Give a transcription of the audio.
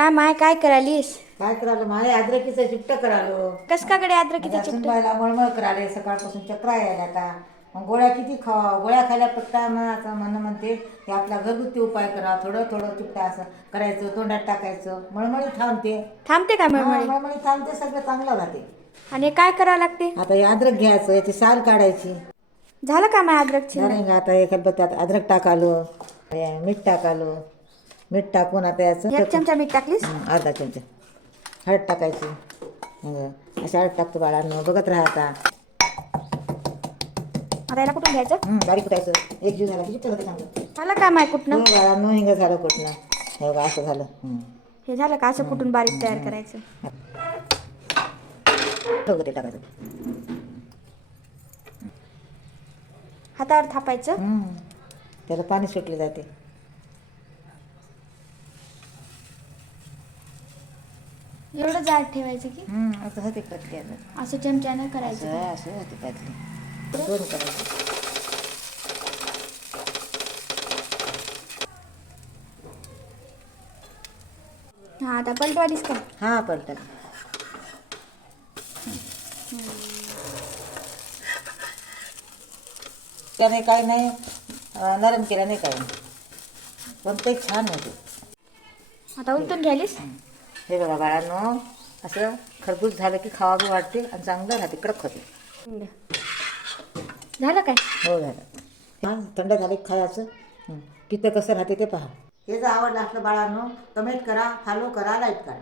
काय माय काय करालीस? काय करायला माय अद्रकीचं चिट्ट करालो. कस का कडे अद्रकीचा चिपट? सुनबाईला मळमळ कराले सकाळपासून चक्रा यायला आता. मग गोळ्या किती खावा, गोळ्या खायल्यापेक्षा असं म्हणते ते आपला घरगुती उपाय करा. थोडं थोडं चिट्टा असं करायचं, तोंडात टाकायचं, मळमळी थांबते. थांबते का मळमळी? मळमळी थांबते, सगळं चांगलं राहते. आणि काय करावं लागते? आता हे अद्रक घ्यायचं, याची साल काढायची. झालं का माय अद्रकची? झालं आता एका त्यात अद्रक टाकालो, मीठ टाकालो. मीठ टाकून आता याचं 1 चमचा मीठ टाकलीस? अर्धा चमचा हळद टाकायची. अशा हळद टाकतो बाळांनो, बघत राहा आता. आता याला कुठून घ्यायचं? बारीक कुटायचं, एक जीव झाला की चिट्ट होते चांगलं. झालं का माय कुठनं? बाळांनो हिंग झालं कुठनं, हे बघा असं झालं. हे झालं का? असं कुठून बारीक तयार करायचं? ठेवलं ते टाकायचं. हातावर थापायचं. त्याला पाणी सुटले जाते. एवढं जाड ठेवायचं की असं होते पतली आता. असं चमच्यानं करायचं. असं असं होते पतली. दोन करायचं. हा आता पलटवालीस का? हा पलटा. त्याने काही नाही नरम केलं नाही काही नाही, पण ते छान होते. आता उलटून घ्यालीस? हे बघा बाळांनो, असं खरबूज झालं की खावा बी वाटते आणि चांगलं राहते, कडक होते. झालं काय? हो झालं. हां थंड झाले की खायचं. पित्त कसं राहते ते पहा. हे जर आवडलं असलं बाळांनो, कमेंट करा, फॉलो करा, लाईक करा.